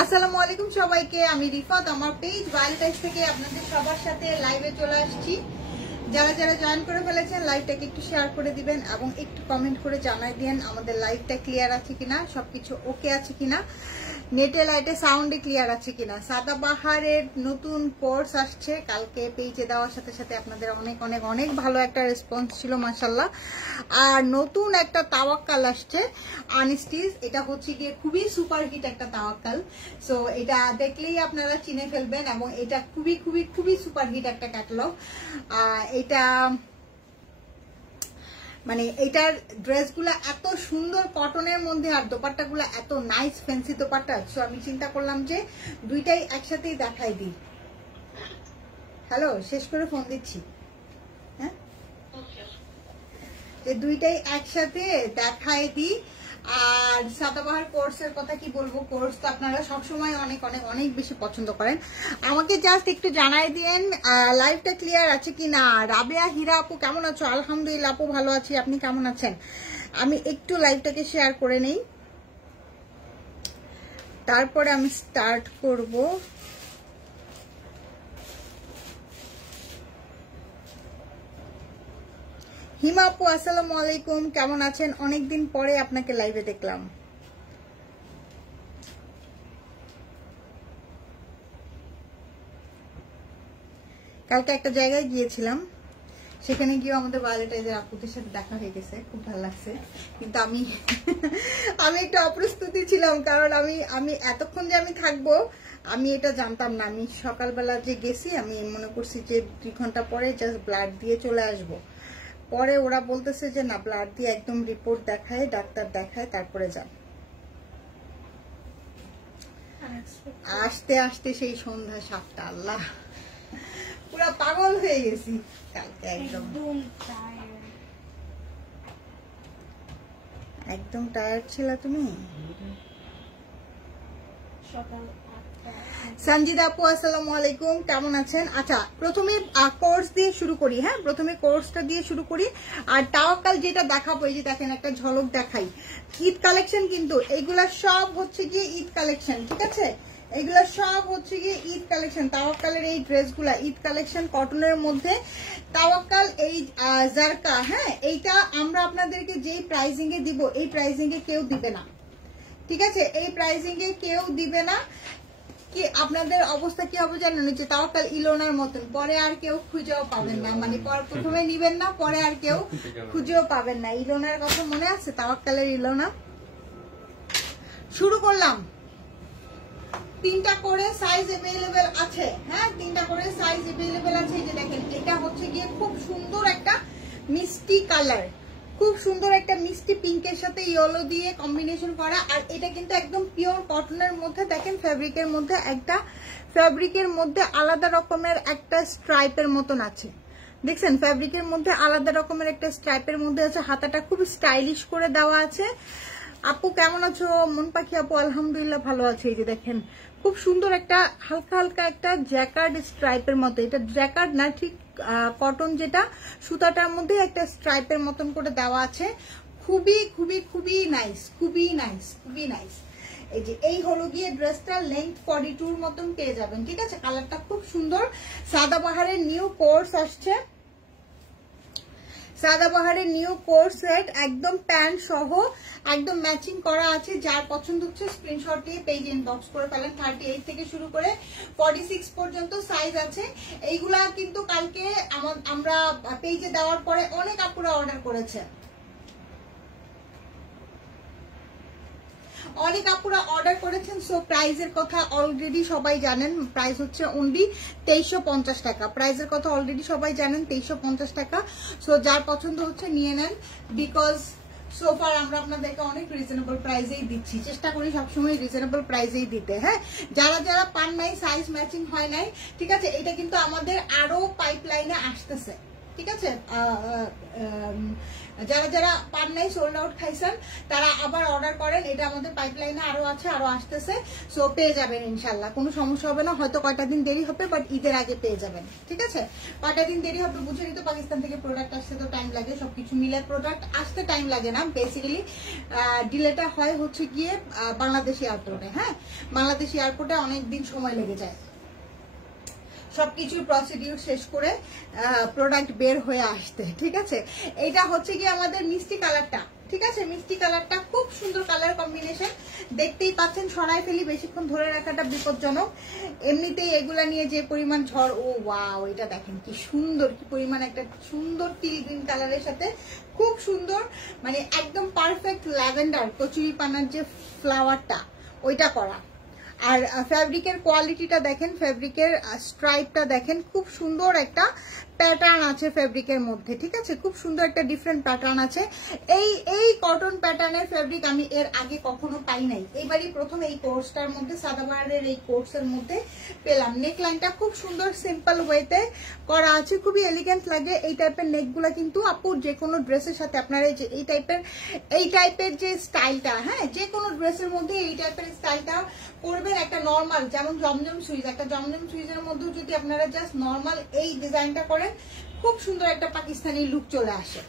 আসসালামু আলাইকুম সবাইকে, আমি রিফাত আমার পেজ ভায়োলেট থেকে আপনাদের সবার সাথে লাইভে চলে আসছি। যারা যারা জয়েন করে ফেলেছেন লাইভটাকে একটু শেয়ার করে দিবেন এবং একটু কমেন্ট করে জানাই দেন আমাদের লাইভটা ক্লিয়ার আছে কিনা, সবকিছু ওকে আছে কিনা, নেটে লাইটে সাউন্ডে ক্লিয়ার আছে কিনা। সাদাবাহারের নতুন কোর্স আসছে, কালকে পেজে দেওয়ার সাথে সাথে আপনাদের অনেক অনেক অনেক ভালো একটা রেসপন্স ছিল মাশাআল্লাহ। আর নতুন একটা তাওয়াক্কাল আসছে আনস্টিচ, এটা হচ্ছে গিয়ে খুবই সুপার হিট একটা তাওয়াক্কাল। সো এটা দেখলেই আপনারা চিনে ফেলবেন এবং এটা খুবই খুবই খুবই সুপার হিট একটা ক্যাটালগ। এটা মানে এটার ড্রেসগুলা এত সুন্দর কটনের মধ্যে আর দোপাট্টাগুলা এত নাইস ফ্যান্সি দোপাট্টা। সো আমি চিন্তা করলাম যে দুইটাই একসাথেই দেখাই দিই। হ্যালো, শেষ করে ফোন দিচ্ছি। হ্যাঁ, যে দুইটাই একসাথে দেখাই দিই। আর সাদাবাহার কোর্সের কথা কি বলবো, কোর্স তো আপনারা সবসময় অনেক অনেক অনেক বেশি পছন্দ করেন। আমাকে জাস্ট একটু জানাই দিন লাইভটা ক্লিয়ার আছে কিনা। রাবেয়া হীরা আপু কেমন আছো? আলহামদুলিল্লাহ আপু ভালো আছি, আপনি কেমন আছেন? আমি একটু লাইভটাকে শেয়ার করে নেই, তারপরে আমি স্টার্ট করব। হিমা আপু আসসালামু আলাইকুম, কেমন আছেন? অনেকদিন পরে আপনাকে লাইভে দেখলাম। কালকে একটা জায়গায় গিয়েছিলাম, সেখানে গিয়ে আমাদের ভায়োলেটের আপুদের সাথে দেখা হয়ে গেছে, খুব ভালো লাগছে। কিন্তু আমি একটু অপ্রস্তুতি ছিলাম, কারণ আমি এতক্ষণ যে আমি থাকবো আমি এটা জানতাম না। আমি সকালবেলা যে গেছি আমি মনে করছি যে 2 ঘন্টা পরে জাস্ট ব্লাড দিয়ে চলে আসবো। পরে ওরা বলতেছে যে না, ব্লাড দিয়ে একদম রিপোর্ট দেখায়, ডাক্তার দেখায়, তারপরে যান। আসতে আসতে সেই সন্ধ্যা 7টা, আল্লাহ পুরা পাগল হয়ে গেছি কালকে। একদম টায়ার্ড ছিল তুমি? সঞ্জিদা আপু আসসালামু আলাইকুম, কেমন আছেন? আচ্ছা, প্রথমে কোর্স দিয়ে শুরু করি। হ্যাঁ, প্রথমে কোর্সটা দিয়ে শুরু করি। আর তাওয়াক্কাল যেটা দেখাবো, এই যে দেখেন একটা ঝলক দেখাই, ঈদ কালেকশন। কিন্তু এইগুলা সব হচ্ছে গিয়ে ঈদ কালেকশন, ঠিক আছে? এগুলা সব হচ্ছে গিয়ে ঈদ কালেকশন। তাওয়াক্কালের এই ড্রেসগুলা ঈদ কালেকশন, কটনের মধ্যে তাওয়াক্কাল এই জারকা। হ্যাঁ, এইটা আমরা আপনাদেরকে যেই প্রাইজিং এ দিব, এই প্রাইজিং এ কেউ দিবে না, ঠিক আছে? এই প্রাইজিং এ কেউ দিবে না। কি আপনাদের অবস্থা কি হবে জানেন? যে তাওয়াক্কাল ইলোনার মতন পরে আর কেউ খুঁজেও পাবেন না, মানে প্রথমে নিবেন না, পরে আর কেউ খুঁজেও পাবেন না। ইলোনার কথা মনে আছে? তাওয়াক্কালের ইলোনা। শুরু করলাম। 3টা করে সাইজ अवेलेबल আছে। হ্যাঁ, 3টা করে সাইজ अवेलेबल আছে। এই যে দেখেন, এটা হচ্ছে গিয়ে খুব সুন্দর একটা মিষ্টি কালার, খুব সুন্দর একটা মিষ্টি পিঙ্কের সাথে ইয়েলো দিয়ে কম্বিনেশন করা। আর এটা কিন্তু একদম পিওর কটনের মধ্যে। দেখেন ফেব্রিকের মধ্যে আলাদা রকমের একটা স্ট্রাইপের মতন আছে, দেখছেন? ফেব্রিকের মধ্যে আলাদা রকমের একটা স্ট্রাইপের মধ্যে আছে। হাতাটা খুব স্টাইলিশ করে দেওয়া আছে। আপু কেমন আছো? মন পাখি আপু আলহামদুলিল্লাহ ভালো আছে। এই যে দেখেন, খুব সুন্দর একটা হালকা হালকা একটা জ্যাকার্ড স্ট্রাইপের মতো। এটা জ্যাকার্ড না, ঠিক কটন যেটা, সুতাটার মধ্যে একটা স্ট্রাইপের মতন করে দেওয়া আছে। খুবই খুবই খুবই নাইস, খুবই নাইস, খুবই নাইস। এই যে এই হলো গিয়ে ড্রেসটা, লেন্থ 42 মতন পেয়ে যাবেন, ঠিক আছে? কালারটা খুব সুন্দর। সাদাবাহারের নিউ কোর্স আসছে, সাদাবাহারের নিউ কোর্স সেট, একদম প্যান্ট সহ একদম ম্যাচিং করা আছে। যার পছন্দ হচ্ছে স্ক্রিনশট দিয়ে পেজ ইনবক্স করে ফেলেন। 38 থেকে শুরু করে 46 পর্যন্ত সাইজ আছে। এইগুলা কিন্তু কালকে আমরা পেজে দেওয়ার পরে অনেক আপুরা অর্ডার করেছে, অনেক আপুরা অর্ডার করেছেন। সো প্রাইসের কথা অলরেডি সবাই জানেন, প্রাইস হচ্ছে অনলি 2350 টাকা। প্রাইসের কথা অলরেডি সবাই জানেন, 2350 টাকা। সো যার পছন্দ হচ্ছে নিয়ে নেন, বিকজ সোফার আমরা আপনাদেরকে অনেক রিজনেবল প্রাইসেই দিচ্ছি, চেষ্টা করি সবসময় রিজনেবল প্রাইসেই দিতে। হ্যাঁ, যারা যারা পান নাই, সাইজ ম্যাচিং হয় নাই, ঠিক আছে, এটা কিন্তু আমাদের আরো পাইপলাইনে আসতেছে, ঠিক আছে। যারা যারা পান নাই, সোল্ড আউট খাইছেন, তারা আবার অর্ডার করেন, এটা আমাদের পাইপলাইনে আরো আছে, আরো আসতেছে। সো পেয়ে যাবেন ইনশাল্লাহ, কোনো সমস্যা হবে না। হয়তো কয়টা দিন দেরি হবে, বাট ঈদের আগে পেয়ে যাবেন, ঠিক আছে। কয়টা দিন দেরি হবে বুঝেনি তো, পাকিস্তান থেকে প্রোডাক্ট আসতে তো টাইম লাগে, সবকিছু মিলে প্রোডাক্ট আসতে টাইম লাগে না। বেসিক্যালি ডিলেটা হয় হচ্ছে গিয়ে বাংলাদেশ এয়ারপোর্টে। হ্যাঁ, বাংলাদেশ এয়ারপোর্টে অনেক দিন সময় লেগে যায় সবকিছুর প্রসিডিউর শেষ করে প্রোডাক্ট বের হয়ে আসতে, ঠিক আছে। এটা হচ্ছে কি আমাদের মিষ্টি কালারটা, ঠিক আছে, মিষ্টি কালারটা খুব সুন্দর কালার কম্বিনেশন, দেখতেই পাচ্ছেন। সরাই ফেলি, বেশিক্ষণ ধরে রাখাটা বিপজ্জনক। এমনিতেই এগুলা নিয়ে যে পরিমাণ ঝড়, ও ওয়াও, এটা দেখেন কি সুন্দর, কি পরিমাণ একটা সুন্দর টিল গ্রিন কালারের সাথে খুব সুন্দর, মানে একদম পারফেক্ট ল্যাভেন্ডার কচুরি পানার যে ফ্লাওয়ারটা ওইটা করা। আর ফ্যাব্রিকের কোয়ালিটিটা দেখেন, ফ্যাব্রিকের স্ট্রাইপটা দেখেন, খুব সুন্দর একটা প্যাটার্ন আছে ফ্যাব্রিকের মধ্যে, ঠিক আছে, খুব সুন্দর একটা ডিফারেন্ট প্যাটার্ন আছে। এই কটন প্যাটার্নের ফ্যাব্রিক আমি এর আগে কখনো পাই নাই, এইবারই প্রথম এই কোর্সটার মধ্যে, সাদাবাহারের এই কোর্সের মধ্যে পেলাম। নেকলাইনটা খুব সুন্দর সিম্পল ওয়েতে করা আছে, খুবই এলিগেন্ট লাগে। এই টাইপের নেকগুলা কিন্তু আপু যে কোনো ড্রেসের সাথে আপনারা এই টাইপের যে স্টাইলটা, হ্যাঁ, যে কোনো ড্রেসের মধ্যে এই টাইপের স্টাইলটা করবেন। একটা নর্মাল যেমন জমজম সুইজ, একটা জমজম সুইজের মধ্যে যদি আপনারা জাস্ট নর্মাল এই ডিজাইনটা করেন, খুব সুন্দর একটা পাকিস্তানি লুক চলে আসে,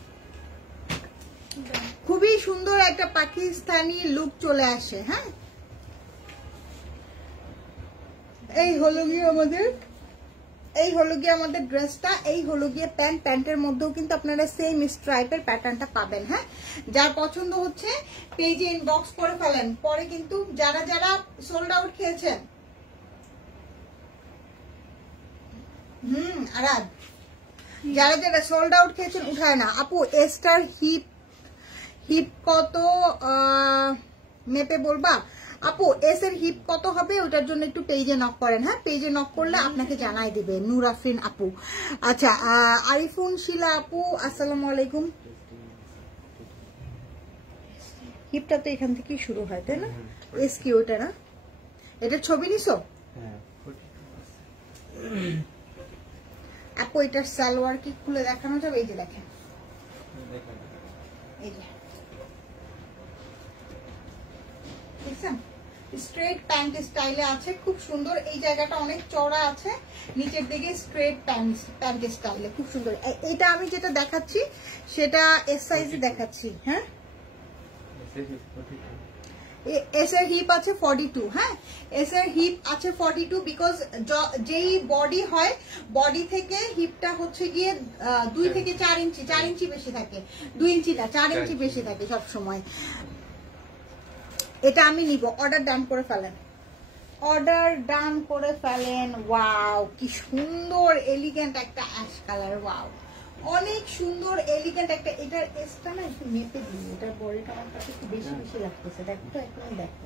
খুবই সুন্দর একটা পাকিস্তানি লুক চলে আসে। হ্যাঁ, এই হলো গিয়ে আমাদের ড্রেসটা, এই হলো গিয়ে প্যান্টের মধ্যেও কিন্তু আপনারা সেম স্ট্রাইপের প্যাটার্নটা পাবেন। হ্যাঁ, যার পছন্দ হচ্ছে পেজে ইনবক্স করে ফেলেন, পরে কিন্তু যারা যারা সোল্ড আউট খেয়েছেন, আরাদ, যারা যারা সোল্ড আউট খেয়েছেন উঠায় না। আপু এস্টার হিপ কত মেপে বলবা? আপু এস এর হিপ কত হবে ওটার জন্য একটু পেজে নক করেন। হ্যাঁ, পেজে নক করলে আপনাকে জানাই দিবে নূর আফরিন আপু। আচ্ছা, আরিফুন শিলা আপু আসসালামু আলাইকুম। হিপটা তো এখান থেকেই শুরু হয়, তাই না? এস কি ওটা না? এটা ছবি নিছো আপু? এটার সালোয়ার কি খুলে দেখানো যাবে? এই যে দেখেন, এই যে দেখছেন, স্ট্রেট প্যান্ট স্টাইলে আছে, খুব সুন্দর। এই জায়গাটা অনেক চওড়া আছে, নিচের দিকে স্ট্রেট প্যান্ট স্টাইলে খুব সুন্দর। এটা আমি যেটা দেখাচ্ছি সেটা এস সাইজে দেখাচ্ছি। হ্যাঁ, এস এর হিপ আছে 42। হ্যাঁ, এস এর হিপ আছে 42 বিকজ যেই বডি হয়, বডি থেকে হিপটা হচ্ছে গিয়ে 2 থেকে 4 ইঞ্চি বেশি থাকে, 2 ইঞ্চি না 4 ইঞ্চি বেশি থাকে সব সময়। এটা আমি নিব, অর্ডার ডান করে ফেলেন, অর্ডার ডান করে ফেলেন। ওয়াও, কি সুন্দর এলিগেন্ট একটা অ্যাশ কালার, ওয়াও, অনেক সুন্দর এলিগেন্ট একটা। এটার এসটা না একটু মেপে দিই, এটার বডিটা আমার কাছে একটু বেশি বেশি লাগতেছে, দেখো তো একদম দেখো।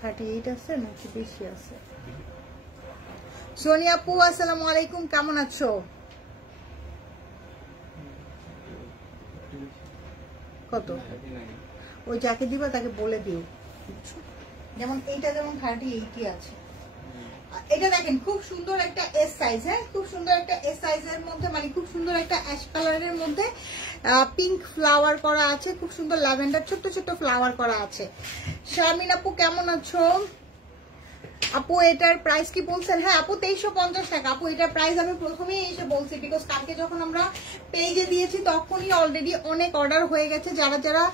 38 আছে নাকি বেশি আছে? সোনিয়া আপু আসসালামু আলাইকুম, কেমন আছো? কত? ওই যাকে দিবা তাকে বলে দিও, যেমন এইটা যেমন 38 আছে। এটা দেখেন খুব সুন্দর একটা এস সাইজ। হ্যাঁ, খুব সুন্দর একটা এস সাইজের মধ্যে, মানে খুব সুন্দর একটা অ্যাশ কালারের মধ্যে পিঙ্ক ফ্লাওয়ার করা আছে, খুব সুন্দর ল্যাভেন্ডার ছোট্ট ছোট্ট ফ্লাওয়ার করা আছে। শারমিন আপু কেমন আছো? আপু এটার প্রাইস কি বলছেন? হ্যাঁ আপু 2350 টাকা। আপু এটার প্রাইস আমি প্রথমেই এসে বলছি, বিকজ কালকে যখন আমরা পেজে দিয়েছি তখনই অলরেডি অনেক অর্ডার হয়ে গেছে। যারা যারা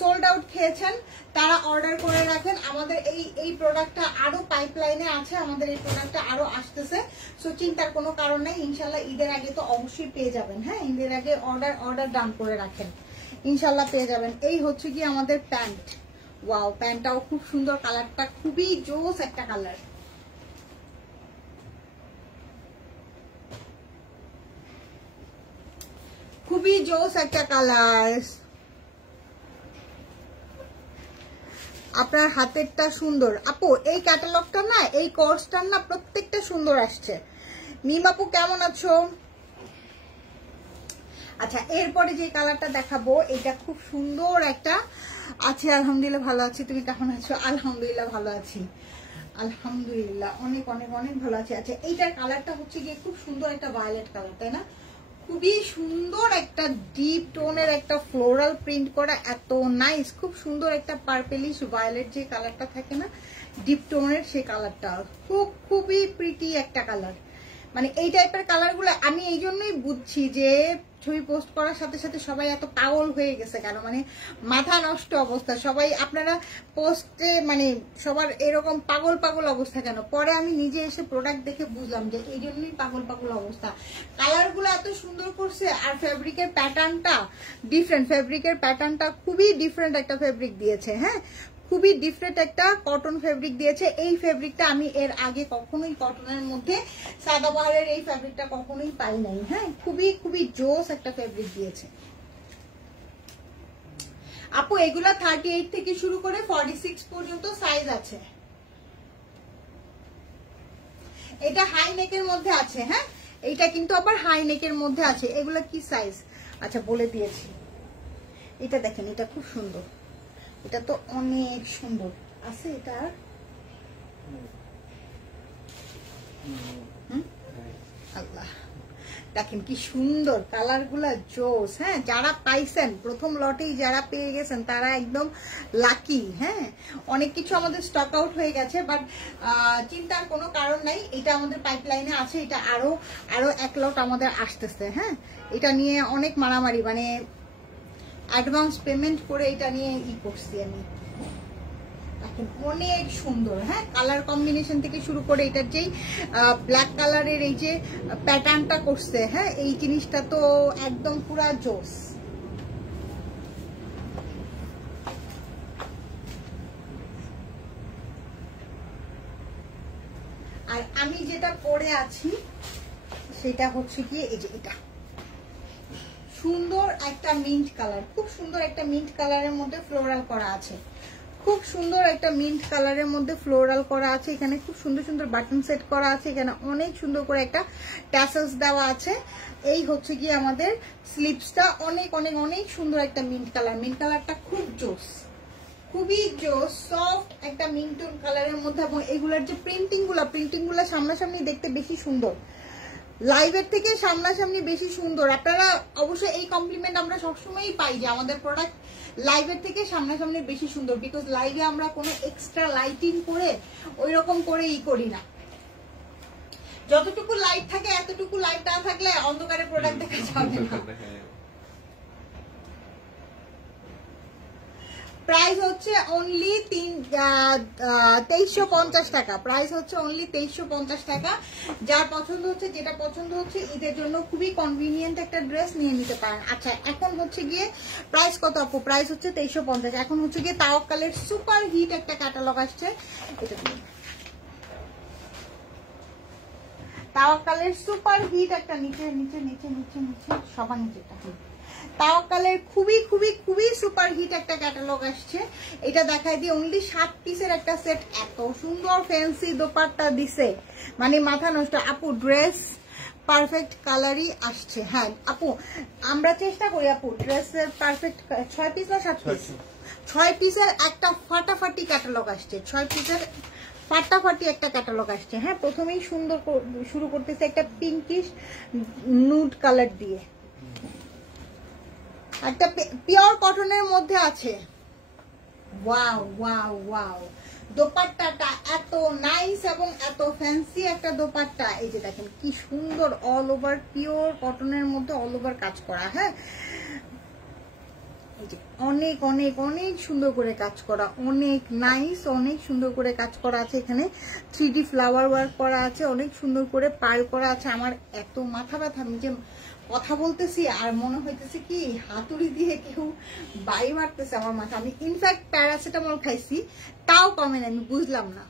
সোল্ড আউট খেয়েছেন তারা অর্ডার করে রাখেন। আমাদের এই প্রোডাক্টটা আরো পাইপলাইনে আছে, আমাদের এই প্রোডাক্টটা আরো আসতেছে, সো চিন্তার কোনো কারণ নেই। ইনশাল্লাহ ঈদের আগে তো অবশ্যই পেয়ে যাবেন। হ্যাঁ, ঈদের আগে অর্ডার ডান করে রাখেন, ইনশাল্লাহ পেয়ে যাবেন। এই হচ্ছে কি আমাদের প্যান্ট। ওয়াও, প্যান্টটাও খুব সুন্দর, কালারটা খুবই জোস একটা কালার। খুবই জোস একটা কালার। আপনার হাতেরটা সুন্দর আপু, এই ক্যাটালগটা না, এই কোর্সটার না প্রত্যেকটা সুন্দর আসছে। মিম আপু কেমন আছো? আচ্ছা এরপরে যে কালারটা দেখাবো এটা খুব সুন্দর একটা আছে। আলহামদুলিল্লাহ ভালো আছি, তুমি কেমন আছো? আলহামদুলিল্লাহ ভালো আছি, আলহামদুলিল্লাহ অনেক অনেক অনেক ভালো আছে। আচ্ছা এইটার কালারটা হচ্ছে গিয়ে খুব সুন্দর একটা ভায়োলেট কালার, তাই না? খুবই সুন্দর একটা ডিপ টোনের একটা ফ্লোরাল প্রিন্ট করা, এত নাইস, খুব সুন্দর একটা পার্পেলিশ ভায়োলেট যে কালারটা থাকে না ডিপ টোনের, সেই কালারটা খুবই প্রিটি একটা কালার। মানে এই টাইপের কালারগুলো আমি এই জন্যই বুঝছি যে ছবি পোস্ট করার সাথে সাথে সবাই এত পাগল হয়ে গেছে কেন, মানে মাথা নষ্ট অবস্থা সবাই, আপনারা পোস্টে মানে সবার এরকম পাগল পাগল অবস্থা কেন? পরে আমি নিজে এসে প্রোডাক্ট দেখে বুঝলাম যে এই জন্যই পাগল পাগল অবস্থা। কালারগুলো এত সুন্দর করছে আর ফেব্রিকের প্যাটার্নটা ডিফারেন্ট, ফেব্রিকের প্যাটার্নটা খুবই ডিফারেন্ট একটা ফেব্রিক দিয়েছে। হ্যাঁ খুবই ডিফারেন্ট একটা কটন ফেব্রিক দিয়েছে। এই ফেব্রিকটা আমি এর আগে কখনোই কটনের মধ্যে সাদাবাহারের এই ফেব্রিকটা কখনোই পাই নাই। হ্যাঁ খুবই খুবই জোস একটা ফেব্রিক দিয়েছে আপু। এগুলা 38 থেকে শুরু করে 46 পর্যন্ত সাইজ আছে। এটা হাই নেকের মধ্যে আছে। হ্যাঁ এইটা কিন্তু আবার হাই নেকের মধ্যে আছে। এগুলা কি সাইজ আচ্ছা বলে দিয়েছি। এটা দেখেন, এটা খুব সুন্দর, এটা তো অনেক সুন্দর আছে। এটা আল্লাহ দেখেন কি সুন্দর কালার গুলা, জোস। হ্যাঁ যারা পাইছেন প্রথম লটেই যারা পেয়ে গেছেন তারা একদম লাকি। হ্যাঁ অনেক কিছু আমাদের স্টক আউট হয়ে গেছে, বাট চিন্তার কোনো কারণ নাই, এটা আমাদের পাইপলাইনে আছে। এটা আরো এক লট আমাদের আসতেছে। হ্যাঁ এটা নিয়ে অনেক মারামারি, মানে অ্যাডভান্স পেমেন্ট করে এটা নিয়ে করছি আমি। অনেক সুন্দর। হ্যাঁ কালার কম্বিনেশন থেকে শুরু করে এটার যেই ব্ল্যাক কালারের এই যে প্যাটার্নটা করছে, হ্যাঁ এই জিনিসটা তো একদম পুরা জোস। আর আমি যেটা পরে আছি সেটা হচ্ছে কি এই যে এটা সুন্দর একটা মিন্ট কালার, খুব সুন্দর একটা মিন্ট কালারের মধ্যে ফ্লোরাল করা আছে। খুব সুন্দর একটা মিন্ট কালারের মধ্যে ফ্লোরাল করা আছে। এখানে খুব সুন্দর সুন্দর বাটন সেট করা আছে। এখানে অনেক সুন্দর করে একটা ট্যাসেলস দেওয়া আছে। এই হচ্ছে কি আমাদের স্লিপসটা, অনেক অনেক অনেক সুন্দর একটা মিন্ট কালার। মিন্ট কালারটা খুব জোস, খুবই জোস, সফট একটা মিন্ট কালারের মধ্যে। এবং এগুলার যে প্রিন্টিং গুলা সামনাসামনি দেখতে বেশি সুন্দর, লাইভের থেকে সামনাসামনি বেশি সুন্দর। আপনারা অবশ্যই এই কমপ্লিমেন্ট আমরা সবসময়ই পাই যে আমাদের প্রোডাক্ট লাইভের থেকে সামনাসামনি বেশি সুন্দর, বিকজ লাইভে আমরা কোনো এক্সট্রা লাইটিং করে ওই রকম করে করি না। যতটুকু লাইট থাকে এতটুকু লাইট না থাকলে অন্ধকারে প্রোডাক্ট দেখা যাবে না। প্রাইস হচ্ছে অনলি 2350 টাকা। প্রাইস হচ্ছে অনলি 2350 টাকা। যার পছন্দ হচ্ছে, যেটা পছন্দ হচ্ছে ঈদের জন্য খুবই কনভিনিয়েন্ট একটা ড্রেস নিয়ে নিতে পারেন। আচ্ছা এখন হচ্ছে গিয়ে প্রাইস কত আপু? প্রাইস হচ্ছে 2350। এখন হচ্ছে গিয়ে তাওয়াক্কালের সুপার হিট একটা ক্যাটালগ আসছে, এটা তাওয়াক্কালের সুপার হিট একটা নিচে নিচে নিচে নিচে নিচে সবার নিচেটা তাওয়াক্কালের খুবই খুবই খুবই সুপার হিট একটা ক্যাটালগ আসছে। এটা দেখায় দিয়ে অনলি 7 পিসের একটা সেট। এত সুন্দর ফ্যান্সি দোপাট্টা দিছে, মানে মাথা নষ্ট। আপু ড্রেস পারফেক্ট কালারই আসছে। হ্যাঁ আপু আমরা চেষ্টা করি আপু ড্রেসের পারফেক্ট। 6 পিস না 7 পিস? 6 পিসের একটা ফাটাফাটি ক্যাটালগ আসছে। 6 পিসের ফাটাফাটি একটা ক্যাটালগ আসছে। হ্যাঁ প্রথমেই সুন্দর শুরু করতেছে একটা পিঙ্কিশ নুড কালার দিয়ে, একটা পিওর কটনের মধ্যে আছে। ওয়াও ওয়াও ওয়াও, দোপাট্টাটা এত নাইস এবং এত ফ্যান্সি একটা দোপাট্টা। এই যে দেখেন কি সুন্দর, অল ওভার পিওর কটনের মধ্যে অল ওভার কাজ করা। হ্যাঁ এই যে অনেক অনেক অনেক সুন্দর করে কাজ করা, অনেক নাইস, অনেক সুন্দর করে কাজ করা আছে। এখানে 3D ফ্লাওয়ার ওয়ার্ক করা আছে, অনেক সুন্দর করে পার্ল করা আছে। আমার এত মাথা ব্যথা, আমি যে কথা বলতেছি আর মনে হইতেছে কি হাতুড়ি দিয়ে কেউ বাড়ি মারতেছে আমার মাথা। আমি ইনফ্যাক্ট প্যারাসিটামল খাইছি তাও কমে না, আমি বুঝলাম না।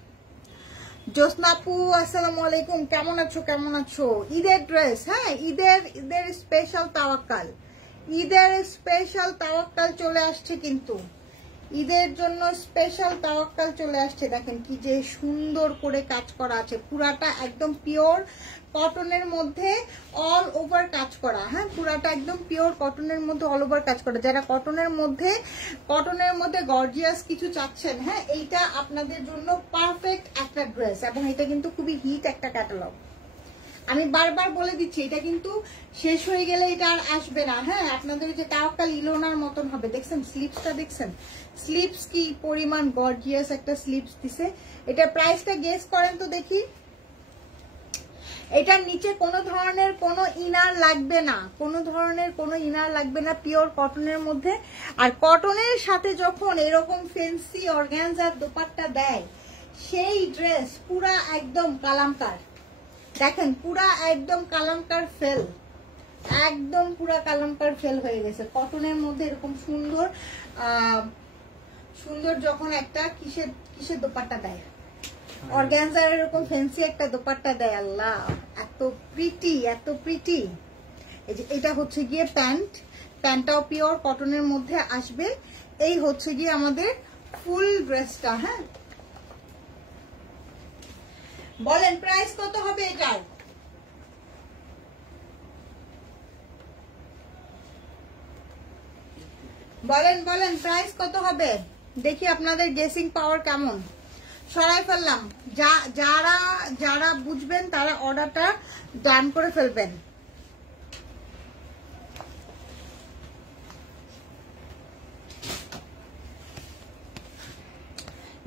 জোসনা আপু আসসালামু আলাইকুম, কেমন আছো? কেমন আছো? ঈদের ড্রেস, হ্যাঁ ঈদের স্পেশাল তাওয়াক্কাল, ঈদের স্পেশাল তাওয়াক্কাল চলে আসছে। কিন্তু ঈদের জন্য স্পেশাল তাওয়াক্কাল চলে আসছে। দেখেন কি যে সুন্দর করে কাজ করা আছে, পুরাটা একদম পিওর কটনের মধ্যে অল ওভার কাজ করা। হ্যাঁ, পুরাটা একদম পিওর কটনের মধ্যে অল ওভার কাজ করা। যারা কটনের মধ্যে গর্জিয়াস কিছু চাচ্ছেন, হ্যাঁ, এইটা আপনাদের জন্য পারফেক্ট একটা ড্রেস। এবং এটা কিন্তু খুবই হিট একটা ক্যাটালগ। আমি বারবার বলে দিচ্ছি, এটা কিন্তু শেষ হয়ে গেলে এটা আর আসবে না। হ্যাঁ, আপনাদের যে তাওয়াক্কাল ইলোনার মতন হবে। দেখছেন স্লিপসটা, দেখছেন স্লিপস কি পরিমাণ গর্জিয়াস একটা স্লিপস দিছে। এটা প্রাইসটা গেস করেন তো দেখি। এটার নিচে কোনো ধরনের কোনো ইনার লাগবে না, কোনো ধরনের কোনো ইনার লাগবে না, পিওর কটনের মধ্যে। আর কটনের সাথে যখন এরকম ফেন্সি অর্গানজার দোপাট্টা দেয়, সেই ড্রেস পুরা একদম কালামকার। দেখেন পুরা একদম কালামকার ফেল, একদম পুরা কালামকার ফেল হয়ে গেছে। কটনের মধ্যে এরকম সুন্দর সুন্দর যখন একটা কিসের দোপাট্টা দেয়, অর্গানজার এরকম ফ্যান্সি একটা দোপাট্টা দেয়, আল্লাহ এত প্রিটি, এত প্রিটি। এই যে এটা হচ্ছে গিয়ে প্যান্টটাও পিওর কটনের মধ্যে আসবে। এই হচ্ছে গিয়ে আমাদের ফুল ড্রেসটা। হ্যাঁ, বলেন প্রাইস কত হবে এটার? বলেন প্রাইস কত হবে? দেখি আপনাদের গেসিং পাওয়ার কেমন। সরাই ফেললাম। যারা বুঝবেন তারা অর্ডারটা ডান করে ফেলবেন।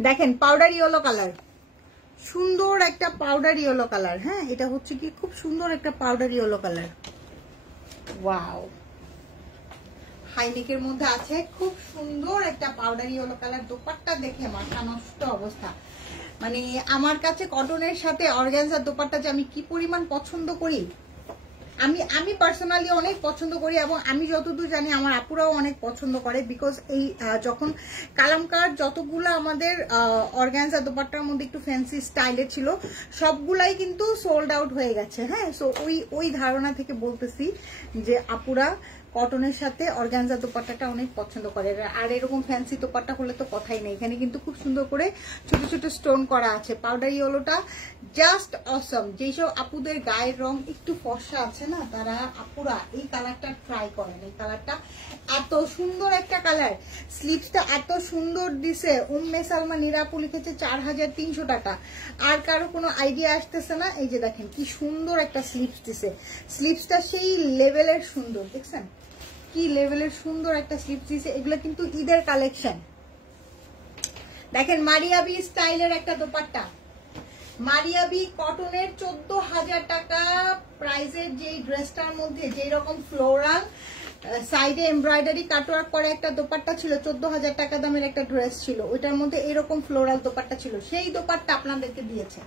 দেখেন পাউডার ইয়েলো কালার, সুন্দর একটা পাউডার ইয়েলো কালার। হ্যাঁ, এটা হচ্ছে কি খুব সুন্দর একটা পাউডার ইয়েলো কালার। ওয়াও, হাইনেকের মধ্যে আছে খুব সুন্দর একটা পাউডার ইয়েলো কালার। দোপাট্টা দেখে মাথা নষ্ট অবস্থা। মানে আমার কাছে কটনের সাথে অর্গানজার দোপাট্টা যে আমি কি পরিমাণ পছন্দ করি, আমি পার্সোনালি অনেক পছন্দ করি। এবং আমি যতদূর জানি আমার আপুরাও অনেক পছন্দ করে। বিকজ এই যখন কালামকার যতগুলো আমাদের অর্গানজা দোপাট্টার মধ্যে একটু ফ্যান্সি স্টাইলের ছিল, সবগুলাই কিন্তু সোল্ড আউট হয়ে গেছে। হ্যাঁ, সো ওই ধারণা থেকে বলতেছি যে আপুরা কটনের সাথে অর্গানজা দোপাট্টাটা অনেক পছন্দ করে। আর এরকম ফ্যান্সি দোপাট্টা হলে তো কথাই নেই। এখানে কিন্তু খুব সুন্দর করে ছোট ছোট স্টোন করা আছে। পাউডার ইয়েলোটা জাস্ট অসম। যেসব আপুদের গায়ের রং একটু ফর্সা আছে না, তারা আপুরা এই কালারটা ট্রাই করেন। এই কালারটা এত সুন্দর একটা কালার, স্লিভসটা এত সুন্দর দিছে। উম্মে সালমা নিরাপু লিখেছে 4300 টাকা। আর কারো কোনো আইডিয়া আসতেছে না। এই যে দেখেন কি সুন্দর একটা স্লিভস দিছে। স্লিভসটা সেই লেভেলের সুন্দর, দেখছেন কি লেভেলের সুন্দর একটা স্লিভস দিছে। এগুলো কিন্তু ঈদের কালেকশন। দেখেন মারিয়াবি স্টাইলের একটা দোপাট্টা, মারিয়াবি কটনের 14,000 টাকা প্রাইসের যে ড্রেসটার মধ্যে যে রকম ফ্লোরাল সাইডে এমব্রয়ডারি কাটওয়ার্ক করে একটা দোপাট্টা ছিল, 14,000 টাকা দামের একটা ড্রেস ছিল, ওইটার মধ্যে এরকম ফ্লোরাল দোপাট্টা ছিল। সেই দোপাট্টা আপনাদেরকে দিয়েছে,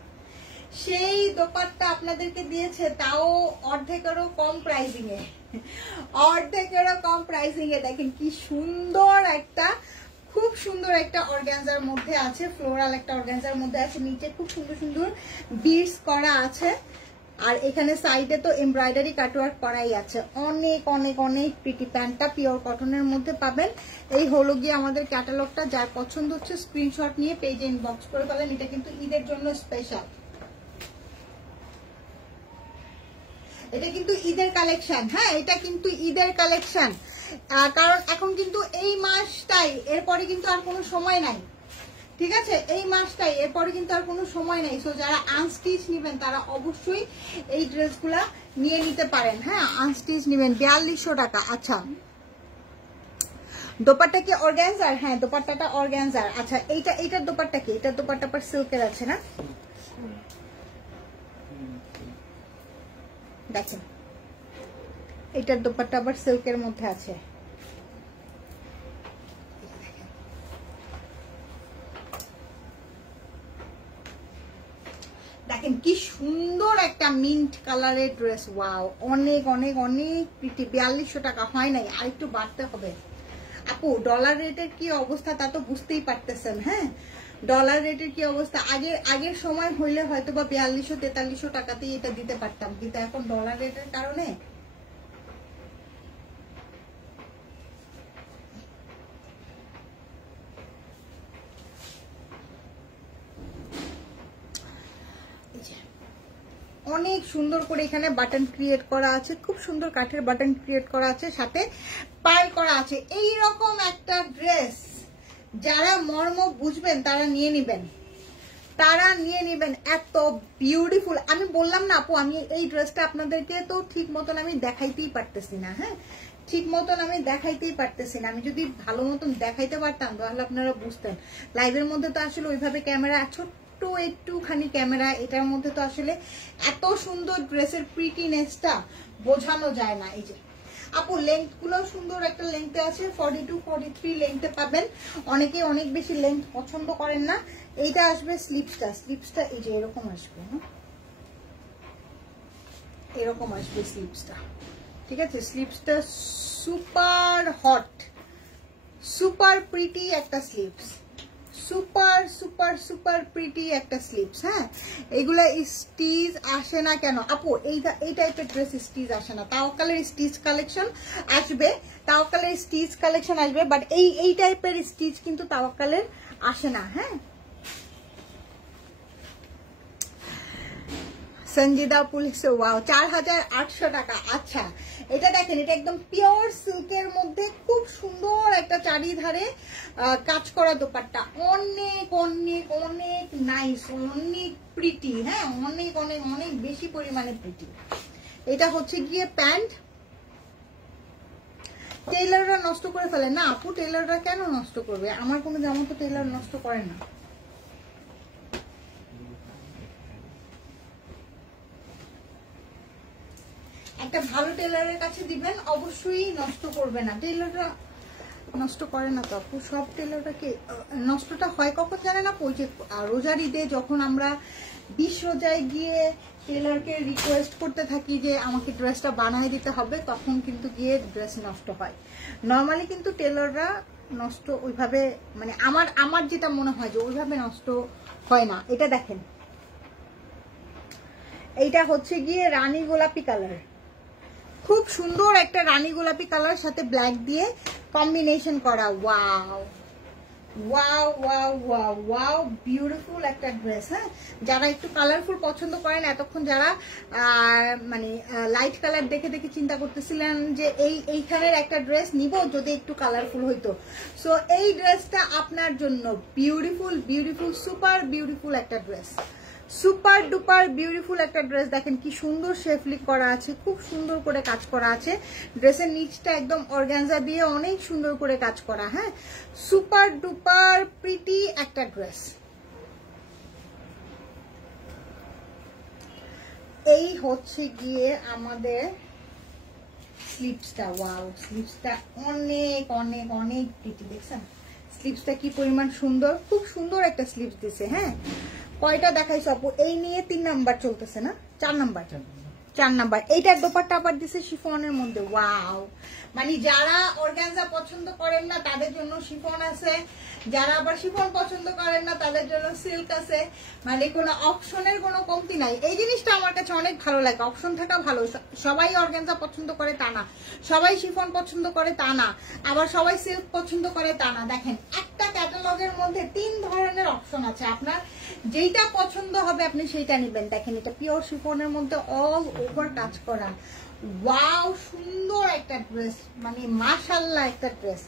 সেই দোপাট্টা আপনাদেরকে দিয়েছে, তাও অর্ধেকেরও কম প্রাইসিং এ, অর্ধেকেরও কম প্রাইসিং এ। দেখেন কি সুন্দর একটা, খুব সুন্দর একটা অর্গানজার মধ্যে আছে, ফ্লোরাল একটা অর্গানজার মধ্যে আছে। নিচে খুব সুন্দর সুন্দর বিটস করা আছে। আর এখানে সাইডে তো এমব্রয়ডারি কাটওয়ার্ক করাই আছে। অনেক অনেক অনেক প্রিটি। প্যান্টটা পিওর কটনের মধ্যে পাবেন। এই হলো গিয়ে আমাদের ক্যাটালগটা। যার পছন্দ হচ্ছে স্ক্রিনশট নিয়ে পেজে ইনবক্স করে ফেলেন। এটা কিন্তু ঈদের জন্য স্পেশাল, এটা কিন্তু ঈদের কালেকশন। হ্যাঁ, এটা কিন্তু ঈদের কালেকশন। কারণ এখন কিন্তু এই মাসটাই, এরপরে কিন্তু আর কোনো সময় নাই। ঠিক আছে, এই মাসটাই, এরপরে কিন্তু আর কোনো সময় নাই। সো যারা আনস্টিচ নেবেন তারা অবশ্যই এই ড্রেসগুলা নিয়ে নিতে পারেন। হ্যাঁ, আনস্টিচ নেবেন 4200 টাকা। আচ্ছা, দোপাট্টা কি অর্গানজার? হ্যাঁ, দোপাট্টাটা অর্গানজার। আচ্ছা, এইটার দোপাট্টা কি? এটার দোপাট্টা পর সিল্কের আছে না? দেখেন এটার দোপাট্টা আবার সিল্কের মধ্যে আছে। দেখেন কি সুন্দর একটা মিন্ট কালারের ড্রেস। ওয়াও, অনেক অনেক অনেক প্রিটি। 4200 টাকা হয় নাই, আর একটু বাড়তে হবে। আপু ডলার রেটের কি অবস্থা তা তো বুঝতেই পারতেছেন। হ্যাঁ, ডলার রেটের কি অবস্থা। আগের সময় হইলে হয়তো বা 4200-4300 টাকাতেই এটা দিতে পারতাম, কিন্তু এখন ডলার রেটের কারণে অনেক সুন্দর করে এখানে বাটন ক্রিয়েট করা আছে, খুব সুন্দর কাঠের বাটন ক্রিয়েট করা আছে, সাথে পার্ল করা আছে। এই রকম একটা ড্রেস যারা মর্ম বুঝবেন তারা নিয়ে নেবেন, এত বিউটিফুল। আমি বললাম না আপু, আমি এই ড্রেসটা আপনাদেরকে তো ঠিক মতন আমি দেখাইতেই পারতেছি না। হ্যাঁ, ঠিক মতন আমি দেখাইতেই পারতেছি না। আমি যদি ভালো মতন দেখাইতে পারতাম তাহলে আপনারা বুঝতেন। লাইভের মধ্যে তো আসলে ওইভাবে ক্যামেরা, ছোট্ট একটুখানি ক্যামেরা, এটার মধ্যে তো আসলে এত সুন্দর ড্রেসের প্রিটিনেসটা বোঝানো যায় না। এই যে আপু লেন্থ গুলো সুন্দর একটা লেন্থে আছে, 42 43 লেন্থে পাবেন। অনেকে অনেক বেশি লেন্থ পছন্দ করেন না। এইটা আসবে স্লিপসটা এই যে এরকম আসবে, এরকম আসবে স্লিপসটা, ঠিক আছে? স্লিপসটা সুপার হট, সুপার প্রিটি একটা slips, super super super pretty একটা স্লিপস। হ্যাঁ, এগুলা স্টিচ আসে না কেন আপু? এই টাইপের ড্রেস স্টিচ আসে না। তাওয়াক্কালের স্টিচ কালেকশন আসবে, তাওয়াক্কালের স্টিচ কালেকশন আসবে, বাট এই টাইপের স্টিচ কিন্তু তাওয়াক্কালের আসে না। হ্যাঁ, সঞ্জিদা পুলিশ, ওয়াও 4800 টাকা। আচ্ছা, এটা দেখেন, এটা একদম পিওর সিল্কের মধ্যে খুব সুন্দর একটা চারিধারে কাজ করা দোপাট্টা, অনেক অনেক অনেক নাইস, অনেক প্রিটি। হ্যাঁ, অনেক অনেক অনেক বেশি পরিমাণে প্রিটি। এটা হচ্ছে গিয়ে প্যান্ট। টেইলাররা নষ্ট করে ফেলে না আপু, টেইলাররা কেন নষ্ট করবে? আমার কোনো জামা তো টেইলার নষ্ট করে না। একটা ভালো টেলারের কাছে দিবেন, অবশ্যই নষ্ট করবে না। টেলাররা নষ্ট করে না তো আপু, সব টেলাররা কি নষ্টটা হয় কখন জানে না? ওই যে রোজার ঈদে যখন আমরা 20 রোজায় গিয়ে টেলারকে রিকোয়েস্ট করতে থাকি যে আমাকে ড্রেসটা বানিয়ে দিতে হবে, তখন কিন্তু গিয়ে ড্রেস নষ্ট হয়। নর্মালি কিন্তু টেলাররা নষ্ট ওইভাবে, মানে আমার যেটা মনে হয় যে ওইভাবে নষ্ট হয় না। এটা দেখেন, এইটা হচ্ছে গিয়ে রানী গোলাপি কালার, খুব সুন্দর একটা রানী গোলাপি কালার সাথে ব্ল্যাক দিয়ে কম্বিনেশন করা। Wow wow wow wow wow, beautiful একটা ড্রেস। হ্যাঁ, যারা একটু কালারফুল পছন্দ করেন, এতক্ষণ যারা মানে লাইট কালার দেখে দেখে চিন্তা করতেছিলেন যে এইখানের একটা ড্রেস নিব যদি একটু কালারফুল হইতো, সো এই ড্রেসটা আপনার জন্য বিউটিফুল বিউটিফুল সুপার বিউটিফুল একটা ড্রেস, সুপার ডুপার বিউটিফুল একটা ড্রেস। দেখেন কি সুন্দর শেফলিক করা আছে, খুব সুন্দর করে কাজ করা আছে। ড্রেসের নিচটা একদম অর্গানজা দিয়ে অনেক সুন্দর করে কাজ করা। হ্যাঁ, সুপার ডুপার প্রিটি একটা ড্রেস। এই হচ্ছে গিয়ে আমাদের স্লিপসটা। ওয়াও, স্লিপসটা অনেক অনেক অনেক প্রিটি। দেখছেন স্লিপসটা কি পরিমাণ সুন্দর, খুব সুন্দর একটা স্লিপস দিছে। হ্যাঁ, কয়টা দেখাইছো আপু? এই নিয়ে 3 নাম্বার চলতেছে না, 4 নাম্বার, 4 নাম্বার। এইটার দোপাট্টা আবার দিছে শিফনের মধ্যে। ওয়াও, মানে যারা অর্গানজা পছন্দ করেন না তাদের জন্য শিফন আছে, যারা আবার শিফন পছন্দ করেন না তাদের জন্য সিল্ক আছে। মানে কোনো অপশনের কোনো কমতি নাই। এই জিনিসটা আমার কাছে অনেক ভালো লাগে, অপশন থাকা ভালো। সবাই অর্গানজা পছন্দ করে তা না, সবাই শিফন পছন্দ করে তা না, আবার সবাই সিল্ক পছন্দ করে তা না। দেখেন একটা ক্যাটালগের মধ্যে 3 ধরনের অপশন আছে, আপনার যেইটা পছন্দ হবে আপনি সেইটা নেবেন। দেখেন এটা পিওর শিফনের মধ্যে অল ওভার কাজ করা। ওয়াও, সুন্দর একটা ড্রেস, মানে মাশাআল্লাহ একটা ড্রেস।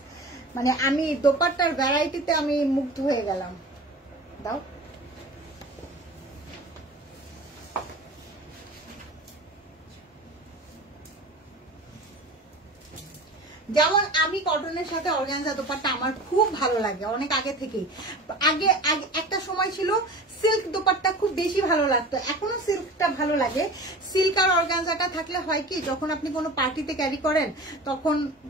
মানে আমি দোপাট্টার ভ্যারাইটিতে আমি মুগ্ধ হয়ে গেলাম। দাও, যেমন আমি কটনের সাথে অর্গানজা দোপাট্টা আমার খুব ভালো লাগে অনেক আগে থেকেই। আগে একটা সময় ছিল সিল্ক দোপাট্টা খুব বেশি ভালো লাগতো, এখনো সিল্কটা ভালো লাগে। সিল্ক আর অর্গানজাটা থাকলে হয় কি, যখন আপনি কোনো পার্টিতে ক্যারি করেন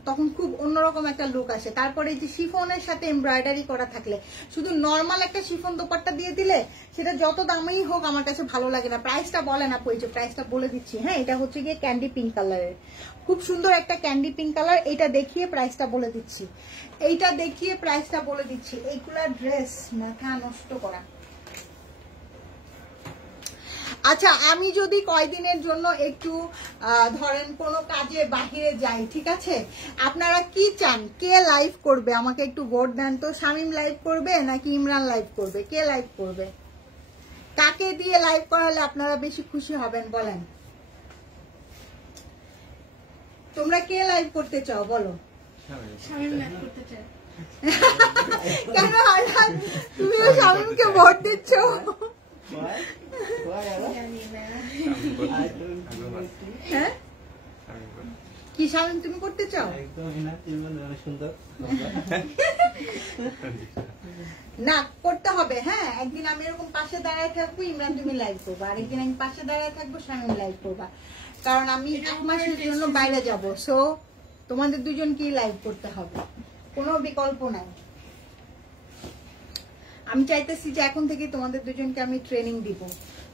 তখন খুব অন্যরকম একটা লুক আসে। তারপরে যে শিফনের সাথে এমব্রয়ডারি করা থাকলে, শুধু নর্মাল একটা শিফন দোপাট্টা দিয়ে দিলে সেটা যত দামেই হোক আমার কাছে ভালো লাগে না। প্রাইসটা বলেন আপু, এই যে প্রাইসটা বলে দিচ্ছি। হ্যাঁ, এটা হচ্ছে গিয়ে ক্যান্ডি পিঙ্ক কালারের, খুব সুন্দর একটা ক্যান্ডি পিঙ্ক কালার। এইটা দেখিয়ে প্রাইসটা বলে দিচ্ছি, এইটা দেখিয়ে প্রাইসটা বলে দিচ্ছি। এইগুলা ড্রেস মাথা নষ্ট করা। আচ্ছা, আমি যদি কয়দিনের জন্য একটু ধরেন কোনো কাজে বাহিরে যাই, ঠিক আছে, আপনারা কি চান, কে লাইভ করবে? আমাকে একটু ভোট দেন তো। শামিম লাইভ করবে নাকি ইমরান লাইভ করবে? কে লাইভ করবে? কাকে দিয়ে লাইভ করালে আপনারা বেশি খুশি হবেন বলেন? তোমরা কে লাইভ করতে চাও বলো? শামিম লাইভ করতে চায়। কেন আয়ান তুমিও শামিমকে ভোট দিচ্ছ? হ্যাঁ কি শামিম তুমি করতে চাও? না করতে হবে। হ্যাঁ একদিন আমি এরকম পাশে দাঁড়ায় থাকবো, ইমরান তুমি লাইভ করবা, আরেকদিন আমি পাশে দাঁড়ায় থাকবো, শামিম লাইভ করবা, কারণ আমি 1 মাসের জন্য বাইরে যাব। সো তোমাদের দুজনকেই লাইভ করতে হবে, কোনো বিকল্প নাই। আমি চাইতেছি যে এখন থেকে তোমাদের দুজনকে আমি ট্রেনিং দিব,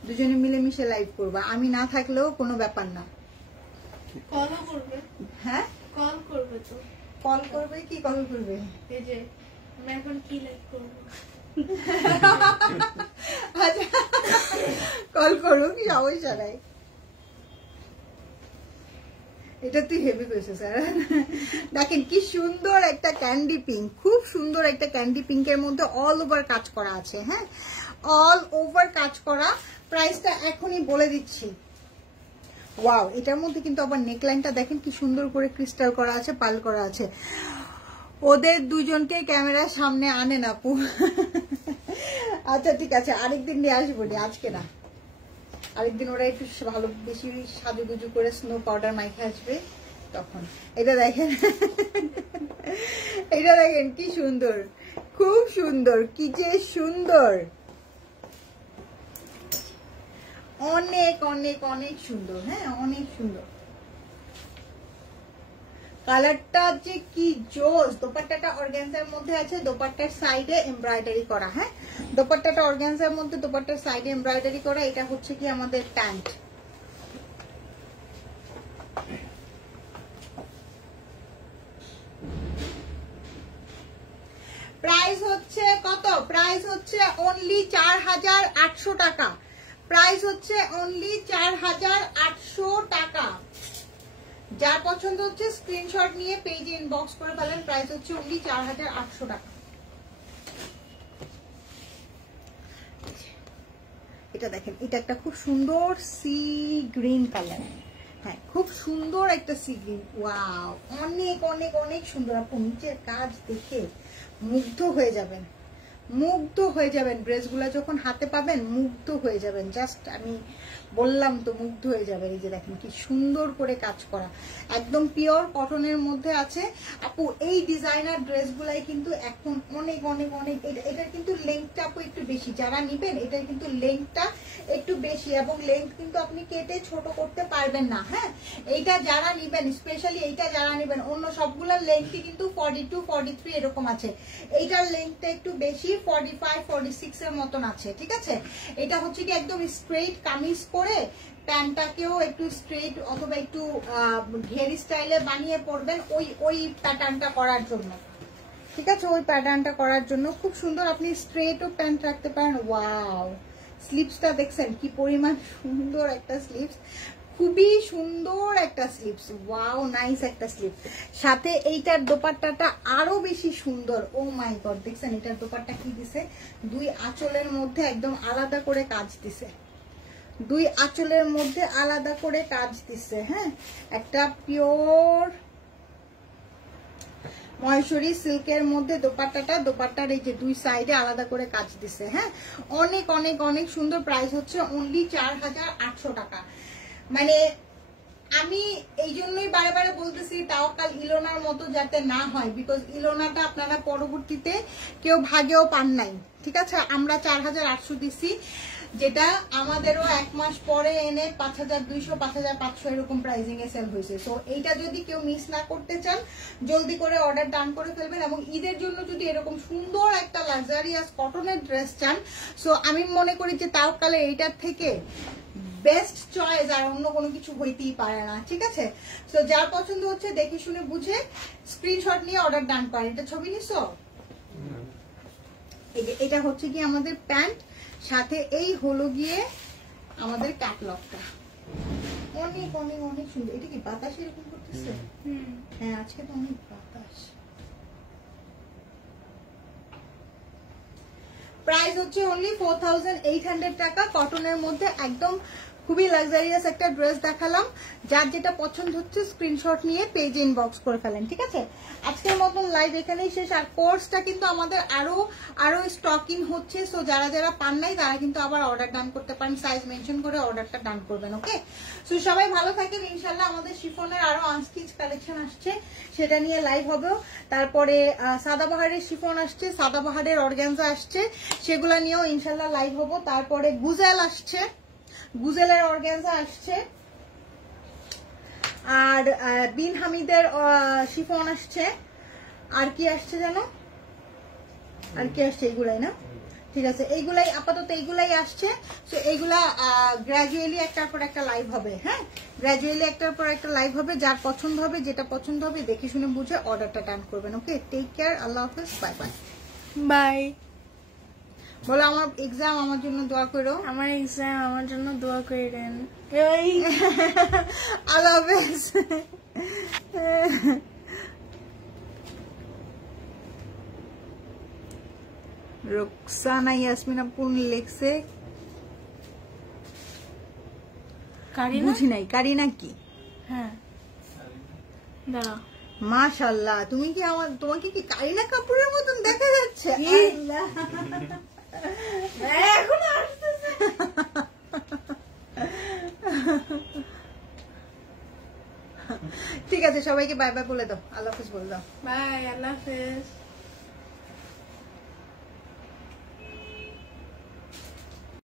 দুজনে মিলেমিশে লাইভ করবা, আমি না থাকলেও কোনো ব্যাপার না। কলও করবে? হ্যাঁ কল করবে তো। কল করবে? কি কল করবে? এই যে আমি এখন কি লাইভ করবো। আচ্ছা কল করো, কি সমস্যা নাই। এটা তুই হেভি করেছিস স্যার। দেখেন কি সুন্দর একটা ক্যান্ডি পিঙ্ক, খুব সুন্দর একটা ক্যান্ডি পিঙ্কের মধ্যে অল ওভার কাজ করা আছে। হ্যাঁ অল ওভার কাজ করা। প্রাইসটা এখনই বলে দিচ্ছি। ওয়াও, এটার মধ্যে কিন্তু আবার নেকলাইনটা দেখেন কি সুন্দর করে ক্রিস্টাল করা আছে, পাল করা আছে। ওদের দুজনকে ক্যামেরার সামনে আনে না আপু। আচ্ছা ঠিক আছে, আরেকদিন নিয়ে আসবো, আজকে না, আরেকদিন ওরা একটু ভালো বেশি সাজুগুজু করে স্নো পাউডার মাইখে আসবে তখন। এটা দেখেন, এটা দেখেন কি সুন্দর, খুব সুন্দর, কি যে সুন্দর, অনেক অনেক অনেক সুন্দর। হ্যাঁ অনেক সুন্দর কালারটা যে কি জোস। দোপাট্টাটা অর্গানজার মধ্যে আছে, দোপাট্টার সাইডে এমব্রয়ডারি করা। হ্যাঁ দোপাট্টাটা অর্গানজার মধ্যে, দোপাট্টার সাইডে এমব্রয়ডারি করা। এটা হচ্ছে কি আমাদের প্যান্ট। প্রাইস হচ্ছে কত? প্রাইস হচ্ছে অনলি 4800 টাকা। প্রাইস হচ্ছে অনলি 4800 টাকা। যার পছন্দ হচ্ছে স্ক্রিনশট নিয়ে পেজে ইনবক্স করে ফেলেন। প্রাইস হচ্ছে অনলি 4800 টাকা। এটা দেখেন, এটা একটা খুব সুন্দর সি গ্রিন কালার। হ্যাঁ খুব সুন্দর একটা সি গ্রিন। ওয়াও, অনেক অনেক অনেক সুন্দর। আপু নিচের কাজ দেখে মুগ্ধ হয়ে যাবেন, মুগ্ধ হয়ে যাবেন। ড্রেসগুলো যখন হাতে পাবেন মুগ্ধ হয়ে যাবেন। জাস্ট আমি বললাম তো, মুগ্ধ হয়ে যাবেন। এই যে দেখেন কি সুন্দর করে কাজ করা, একদম পিওর কটনের মধ্যে আছে। আপু এই ডিজাইনার ড্রেসগুলাই কিন্তু এখন অনেক অনেক অনেক, এটার কিন্তু লেন্থটা আপু একটু বেশি, যারা নিবেন এটার কিন্তু লেন্থটা একটু বেশি, এবং লেন্থ কিন্তু আপনি কেটে ছোট করতে পারবেন না। হ্যাঁ এইটা যারা নিবেন, স্পেশালি এইটা যারা নিবেন, অন্য সবগুলোর লেন্থই কিন্তু 42, 43 এরকম আছে, এইটার লেন্থটা একটু বেশি, 45, 46 এর মতন আছে। ঠিক আছে, এটা হচ্ছে কি একদম স্ট্রেইট কামিজ করে প্যান্টটাকেও একটু স্ট্রেইট অথবা একটু ঘেরি স্টাইলে বানিয়ে পরবেন ওই প্যাটার্নটা করার জন্য। ঠিক আছে, ওই প্যাটার্নটা করার জন্য খুব সুন্দর। আপনি স্ট্রেটও প্যান্ট রাখতে পারেন। ওয়াও, স্লিভসটা দেখছেন কি পরিমাণ সুন্দর একটা স্লিভস, খুবই সুন্দর একটা স্লিভস। ওয়াও, নাইস একটা স্লিভ। সাথে এইটার দোপাট্টাটা আরো বেশি সুন্দর। ও মাই গড, দেখছেন এটার দোপাট্টা কি দিছে? দুই আঁচলের মধ্যে একদম আলাদা করে কাজ দিছে, দুই আঁচলের মধ্যে আলাদা করে কাজ দিছে। হ্যাঁ একটা পিওর মহেশ্বরী সিল্কের মধ্যে দোপাট্টাটা, দোপাট্টার এই যে দুই সাইডে আলাদা করে কাজ দিছে। হ্যাঁ অনেক অনেক অনেক সুন্দর। প্রাইস হচ্ছে অনলি 4800 টাকা। মানে আমি এই জন্যই বারে বারে বলতেছি তাওয়াক্কাল ইলোনার মতো যাতে না হয়, বিকজ ইলোনাটা আপনারা পরবর্তীতে কেউ ভাগেও পান নাই। ঠিক আছে, আমরা 4800 দিছি, যেটা আমাদেরও 1 মাস পরে এনে 5200, 5500 এরকম প্রাইজিং এ সেল হয়েছে। সো এইটা যদি কেউ মিস না করতে চান, জলদি করে অর্ডার ডান করে ফেলবেন। এবং ঈদের জন্য যদি এরকম সুন্দর একটা লাক্সারিয়াস কটনের ড্রেস চান, সো আমি মনে করি যে তাওয়াক্কালে এইটার থেকে বেস্ট চয়েস আর অন্য কোনো কিছু হইতেই পারে না। ঠিক আছে, সো যার পছন্দ হচ্ছে দেখে শুনে বুঝে স্ক্রিনশট নিয়ে অর্ডার ডান করেন। এটা ছবি নিছো? এটা হচ্ছে কি আমাদের প্যান্ট, সাথে এই হলো গিয়ে আমাদের ক্যাটলগটা। অনেক অনেক অনেক সুন্দর। এটা কি বাতাস এরকম করতেছে? হ্যাঁ আজকে তো অনেক বাতাস। প্রাইস হচ্ছে অনলি 4800 টাকা, কটনের মধ্যে একদম খুবই লাক্সারিয়াস একটা ড্রেস দেখালাম। যার যেটা পছন্দ হচ্ছে স্ক্রিনশট নিয়ে পেজে ইনবক্স করে ফেলেন, ঠিক আছে? আজকের মতন লাইভ এখানেই শেষ। আর কোর্সটা কিন্তু আমাদের আরো স্টকিং হচ্ছে, সো যারা যারা পান নাই তারা কিন্তু আবার অর্ডার ডান করতে পারেন, সাইজ মেনশন করে অর্ডারটা ডান করবেন, ওকে? সো সবাই ভালো থাকেন, ইনশাল্লাহ আমাদের শিফনের আরো আনস্টিচ কালেকশন আসছে, সেটা নিয়ে লাইভ হবেও। তারপরে সাদাবাহারের শিফন আসছে, সাদাবাহারের অর্গানজা আসছে, সেগুলা নিয়েও ইনশাল্লাহ লাইভ হবো। তারপরে গুজেল আসছে, গুজেলের অর্গানজা আসছে, আর বিন হামিদের শিফন আসছে, আর কি আসছে জানো, আর কি আসছে, এইগুলাই না? ঠিক আছে, এইগুলাই আপাতত এইগুলাই আসছে। তো এইগুলা গ্র্যাজুয়ালি একটার পর একটা লাইভ হবে, হ্যাঁ, গ্র্যাজুয়ালি একটার পর একটা লাইভ হবে। যার পছন্দ হবে, যেটা পছন্দ হবে দেখে শুনে বুঝে অর্ডারটা ডান করবেন, ওকে? টেক কেয়ার, আল্লাহ হাফেজ, বাই বাই। বাই। বলো আমার এক্সাম আমার জন্য দোয়া করো। আমার এক্সাম আমার জন্য দোয়া করেন। আল্লাহ হাফেজ। রোকসানা ইয়াসমিনা পুন লিখছে, কারিনা? বুঝি নাই কারিনা কি? হ্যাঁ, দাঁড়াও। মাশাআল্লাহ, তুমি কি তোমাকে কি কারিনা কাপুরের মতন দেখা যাচ্ছে? আল্লাহ, এখন আসতেছে। ঠিক আছে, সবাইকে বাই বাই বলে দাও, আল্লাহ হাফেজ বলে দাও। বাই, আল্লাহ হাফেজ।